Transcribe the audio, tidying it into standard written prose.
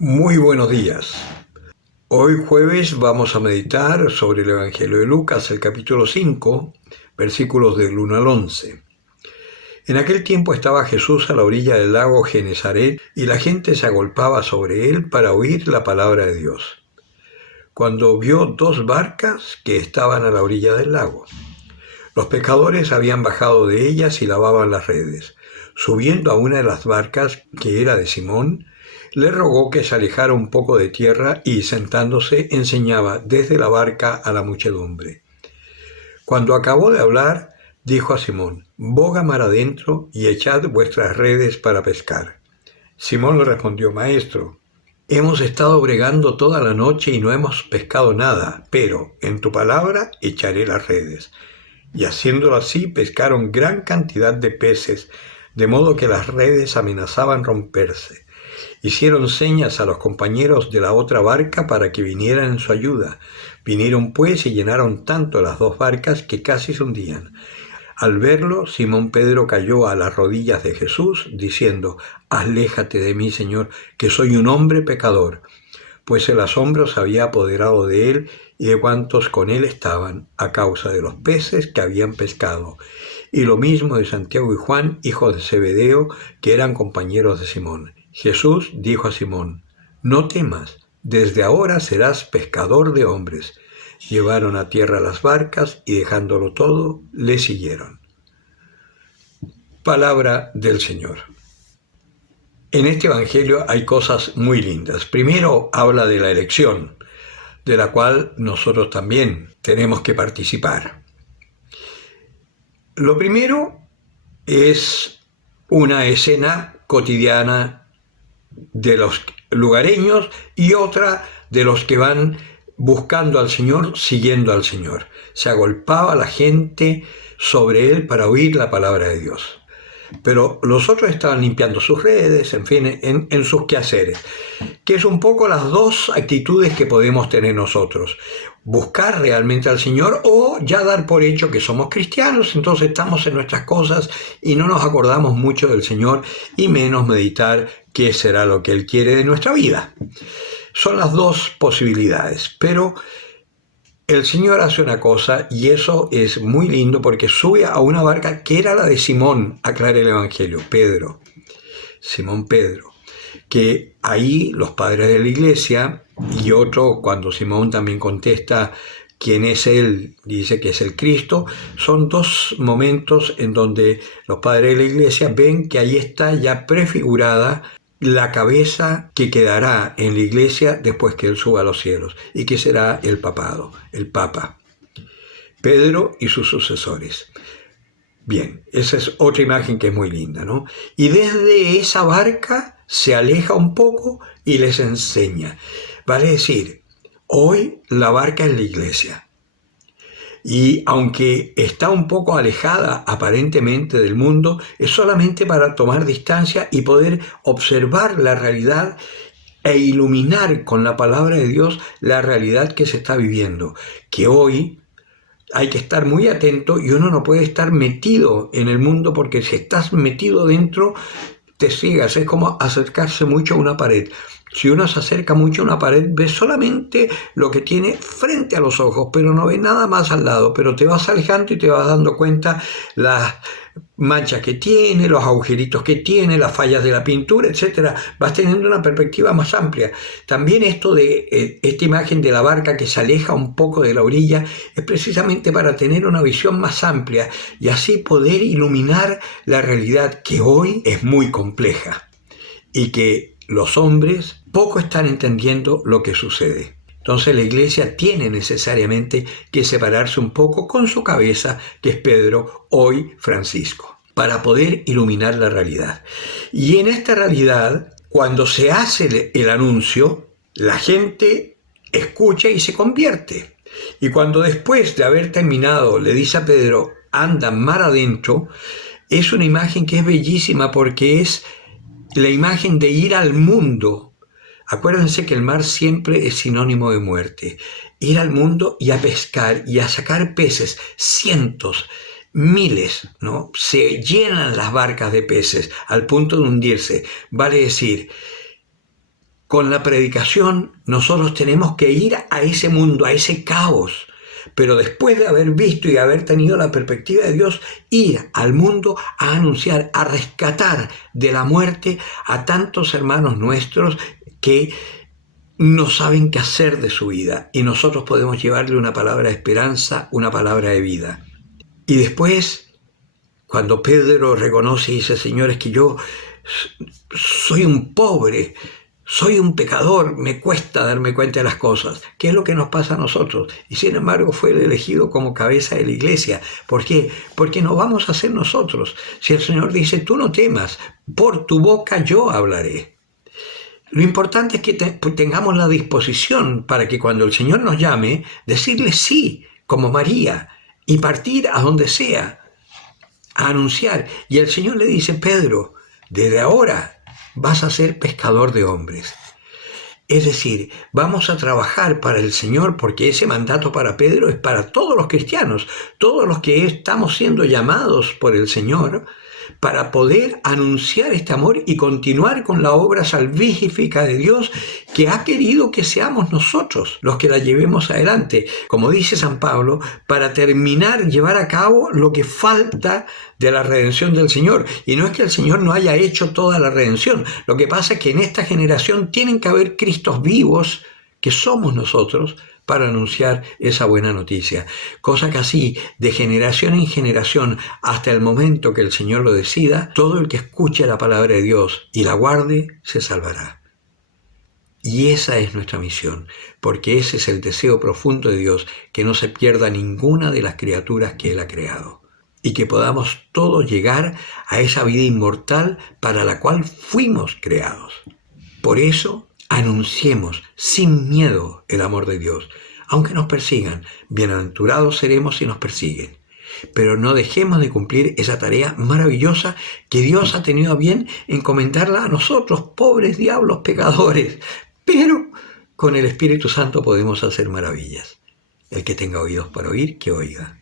Muy buenos días. Hoy jueves vamos a meditar sobre el Evangelio de Lucas, el capítulo 5, versículos del 1 al 11. En aquel tiempo estaba Jesús a la orilla del lago Genesaret y la gente se agolpaba sobre él para oír la palabra de Dios. Cuando vio dos barcas que estaban a la orilla del lago. Los pescadores habían bajado de ellas y lavaban las redes. Subiendo a una de las barcas, que era de Simón, le rogó que se alejara un poco de tierra y, sentándose, enseñaba desde la barca a la muchedumbre. Cuando acabó de hablar, dijo a Simón: «Boga mar adentro y echad vuestras redes para pescar». Simón le respondió: «Maestro, hemos estado bregando toda la noche y no hemos pescado nada, pero en tu palabra echaré las redes». Y haciéndolo así, pescaron gran cantidad de peces, de modo que las redes amenazaban romperse. Hicieron señas a los compañeros de la otra barca para que vinieran en su ayuda. Vinieron pues y llenaron tanto las dos barcas que casi se hundían. Al verlo, Simón Pedro cayó a las rodillas de Jesús, diciendo: «Aléjate de mí, Señor, que soy un hombre pecador». Pues el asombro se había apoderado de él y de cuantos con él estaban, a causa de los peces que habían pescado. Y lo mismo de Santiago y Juan, hijos de Zebedeo, que eran compañeros de Simón. Jesús dijo a Simón: «No temas, desde ahora serás pescador de hombres». Llevaron a tierra las barcas y, dejándolo todo, le siguieron. Palabra del Señor. En este evangelio hay cosas muy lindas. Primero habla de la elección, de la cual nosotros también tenemos que participar. Lo primero es una escena cotidiana de los lugareños y otra de los que van buscando al Señor, siguiendo al Señor. Se agolpaba la gente sobre él para oír la palabra de Dios. Pero los otros estaban limpiando sus redes, en fin, en sus quehaceres, que es un poco las dos actitudes que podemos tener nosotros: buscar realmente al Señor o ya dar por hecho que somos cristianos, entonces estamos en nuestras cosas y no nos acordamos mucho del Señor y menos meditar qué será lo que Él quiere de nuestra vida. Son las dos posibilidades, pero el Señor hace una cosa y eso es muy lindo, porque sube a una barca que era la de Simón, aclara el Evangelio, Pedro, Simón Pedro, que ahí los padres de la iglesia y otro, cuando Simón también contesta quién es él, dice que es el Cristo, son dos momentos en donde los padres de la iglesia ven que ahí está ya prefigurada la cabeza que quedará en la iglesia después que él suba a los cielos, y que será el papado, el Papa, Pedro y sus sucesores. Bien, esa es otra imagen que es muy linda, ¿no? Y desde esa barca se aleja un poco y les enseña. Vale decir, hoy la barca es la iglesia. Y aunque está un poco alejada aparentemente del mundo, es solamente para tomar distancia y poder observar la realidad e iluminar con la palabra de Dios la realidad que se está viviendo, que hoy hay que estar muy atento y uno no puede estar metido en el mundo, porque si estás metido dentro te ciegas. Es como acercarse mucho a una pared. Si uno se acerca mucho a una pared, ve solamente lo que tiene frente a los ojos, pero no ve nada más al lado. Pero te vas alejando y te vas dando cuenta las manchas que tiene, los agujeritos que tiene, las fallas de la pintura, etc. Vas teniendo una perspectiva más amplia. También esto de esta imagen de la barca que se aleja un poco de la orilla es precisamente para tener una visión más amplia y así poder iluminar la realidad, que hoy es muy compleja y que los hombres poco están entendiendo lo que sucede. Entonces la iglesia tiene necesariamente que separarse un poco con su cabeza, que es Pedro, hoy Francisco, para poder iluminar la realidad. Y en esta realidad, cuando se hace el anuncio, la gente escucha y se convierte. Y cuando después de haber terminado le dice a Pedro: «Anda mar adentro», es una imagen que es bellísima, porque es la imagen de ir al mundo. Acuérdense que el mar siempre es sinónimo de muerte. Ir al mundo y a pescar y a sacar peces, cientos, miles, ¿no? Se llenan las barcas de peces al punto de hundirse. Vale decir, Con la predicación nosotros tenemos que ir a ese mundo, a ese caos. Pero después de haber visto y haber tenido la perspectiva de Dios, ir al mundo a anunciar, a rescatar de la muerte a tantos hermanos nuestros que no saben qué hacer de su vida. Y nosotros podemos llevarle una palabra de esperanza, una palabra de vida. Y después, cuando Pedro reconoce y dice, Señor, es que yo soy un pobre, soy un pecador, me cuesta darme cuenta de las cosas. ¿Qué es lo que nos pasa a nosotros? Y sin embargo fue elegido como cabeza de la iglesia. ¿Por qué? Porque no vamos a ser nosotros. Si el Señor dice, tú no temas, por tu boca yo hablaré. Lo importante es que tengamos la disposición para que cuando el Señor nos llame, decirle sí, como María, y partir a donde sea, a anunciar. Y el Señor le dice, Pedro, desde ahora vas a ser pescador de hombres. Es decir, vamos a trabajar para el Señor, porque ese mandato para Pedro es para todos los cristianos, todos los que estamos siendo llamados por el Señor para poder anunciar este amor y continuar con la obra salvífica de Dios que ha querido que seamos nosotros los que la llevemos adelante. Como dice San Pablo, para terminar, llevar a cabo lo que falta de la redención del Señor. Y no es que el Señor no haya hecho toda la redención. Lo que pasa es que en esta generación tienen que haber Cristos vivos, que somos nosotros, para anunciar esa buena noticia. Cosa que así, de generación en generación, hasta el momento que el Señor lo decida, todo el que escuche la palabra de Dios y la guarde, se salvará. Y esa es nuestra misión, porque ese es el deseo profundo de Dios, que no se pierda ninguna de las criaturas que Él ha creado, y que podamos todos llegar a esa vida inmortal para la cual fuimos creados. Por eso, anunciemos sin miedo el amor de Dios, aunque nos persigan. Bienaventurados seremos si nos persiguen. Pero no dejemos de cumplir esa tarea maravillosa que Dios ha tenido a bien encomendarla a nosotros, pobres diablos pecadores. Pero con el Espíritu Santo podemos hacer maravillas. El que tenga oídos para oír, que oiga.